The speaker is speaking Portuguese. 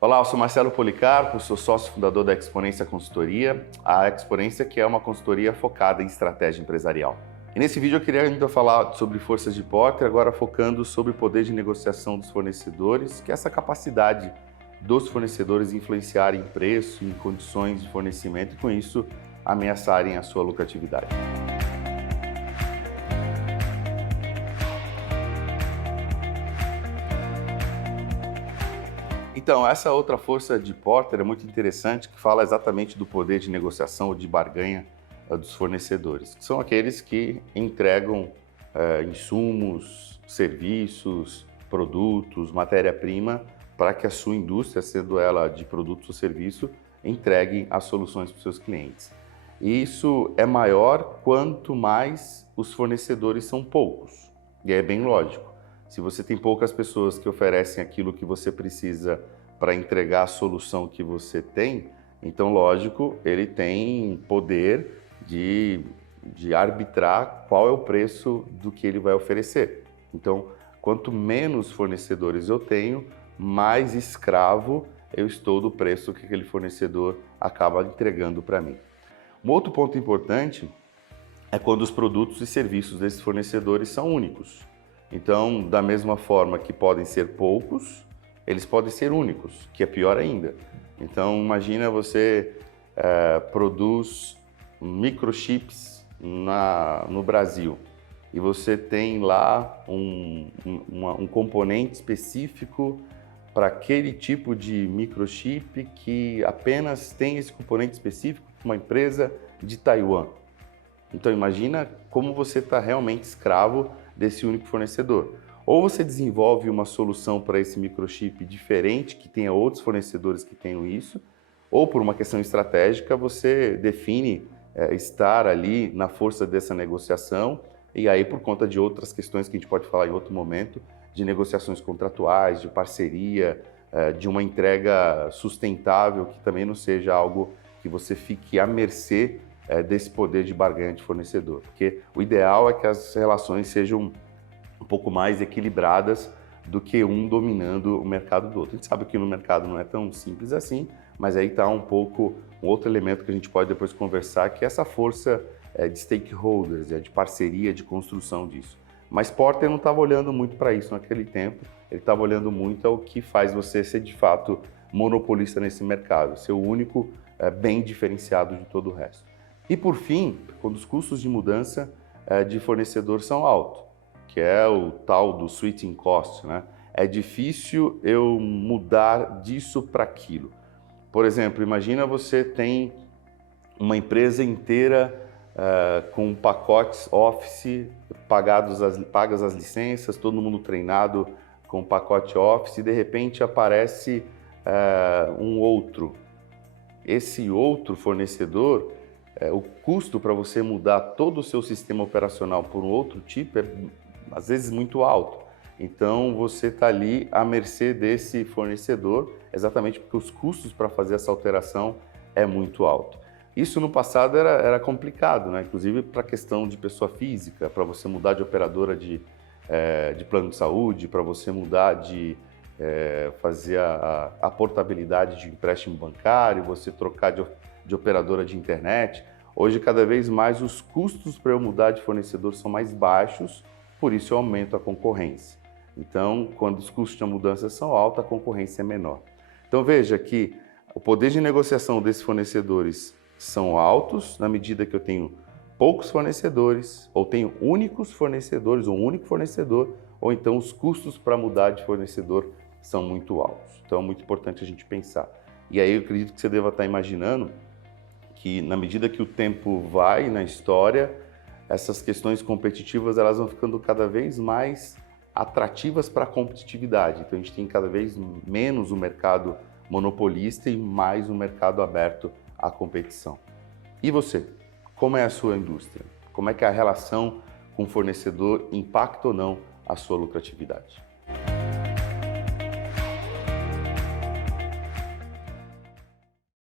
Olá, eu sou Marcelo Policarpo, sou sócio fundador da Exponência Consultoria, a Exponência que é uma consultoria focada em estratégia empresarial. E nesse vídeo eu queria ainda falar sobre forças de Porter, agora focando sobre o poder de negociação dos fornecedores, que é essa capacidade dos fornecedores influenciarem preço, em condições de fornecimento e com isso ameaçarem a sua lucratividade. Então, essa outra força de Porter é muito interessante, que fala exatamente do poder de negociação ou de barganha dos fornecedores, que são aqueles que entregam insumos, serviços, produtos, matéria-prima, para que a sua indústria, sendo ela de produto ou serviço, entregue as soluções para os seus clientes. E isso é maior quanto mais os fornecedores são poucos. E é bem lógico. Se você tem poucas pessoas que oferecem aquilo que você precisa para entregar a solução que você tem, então, lógico, ele tem poder de arbitrar qual é o preço do que ele vai oferecer. Então, quanto menos fornecedores eu tenho, mais escravo eu estou do preço que aquele fornecedor acaba entregando para mim. Um outro ponto importante é quando os produtos e serviços desses fornecedores são únicos. Então, da mesma forma que podem ser poucos, eles podem ser únicos, que é pior ainda. Então, imagina você produz microchips no Brasil e você tem lá um componente específico para aquele tipo de microchip que apenas tem esse componente específico para uma empresa de Taiwan. Então imagina como você está realmente escravo desse único fornecedor. Ou você desenvolve uma solução para esse microchip diferente, que tenha outros fornecedores que tenham isso, ou por uma questão estratégica você define estar ali na força dessa negociação e aí por conta de outras questões que a gente pode falar em outro momento, de negociações contratuais, de parceria, de uma entrega sustentável que também não seja algo que você fique à mercê desse poder de barganha de fornecedor. Porque o ideal é que as relações sejam um pouco mais equilibradas do que um dominando o mercado do outro. A gente sabe que no mercado não é tão simples assim, mas aí está um pouco um outro elemento que a gente pode depois conversar, que é essa força de stakeholders, de parceria, de construção disso. Mas Porter não estava olhando muito para isso naquele tempo, ele estava olhando muito ao que faz você ser de fato monopolista nesse mercado, ser o único bem diferenciado de todo o resto. E por fim, quando os custos de mudança de fornecedor são altos, que é o tal do switching cost, né? É difícil eu mudar disso para aquilo. Por exemplo, imagina você tem uma empresa inteira com pacotes Office, pagas as licenças, todo mundo treinado com pacote Office e de repente aparece um outro. Esse outro fornecedor, o custo para você mudar todo o seu sistema operacional por um outro tipo é às vezes muito alto. Então você está ali à mercê desse fornecedor, exatamente porque os custos para fazer essa alteração é muito alto. Isso no passado era complicado, né? Inclusive para a questão de pessoa física, para você mudar de operadora de plano de saúde, para você mudar de fazer a portabilidade de empréstimo bancário, você trocar de operadora de internet. Hoje, cada vez mais, os custos para eu mudar de fornecedor são mais baixos, por isso eu aumento a concorrência. Então, quando os custos de mudança são altos, a concorrência é menor. Então, veja que o poder de negociação desses fornecedores são altos na medida que eu tenho poucos fornecedores, ou tenho únicos fornecedores, ou um único fornecedor, ou então os custos para mudar de fornecedor são muito altos. Então, é muito importante a gente pensar. E aí eu acredito que você deva estar imaginando que na medida que o tempo vai na história, essas questões competitivas elas vão ficando cada vez mais atrativas para a competitividade. Então a gente tem cada vez menos o mercado monopolista e mais o mercado aberto à competição. E você? Como é a sua indústria? Como é que a relação com o fornecedor impacta ou não a sua lucratividade?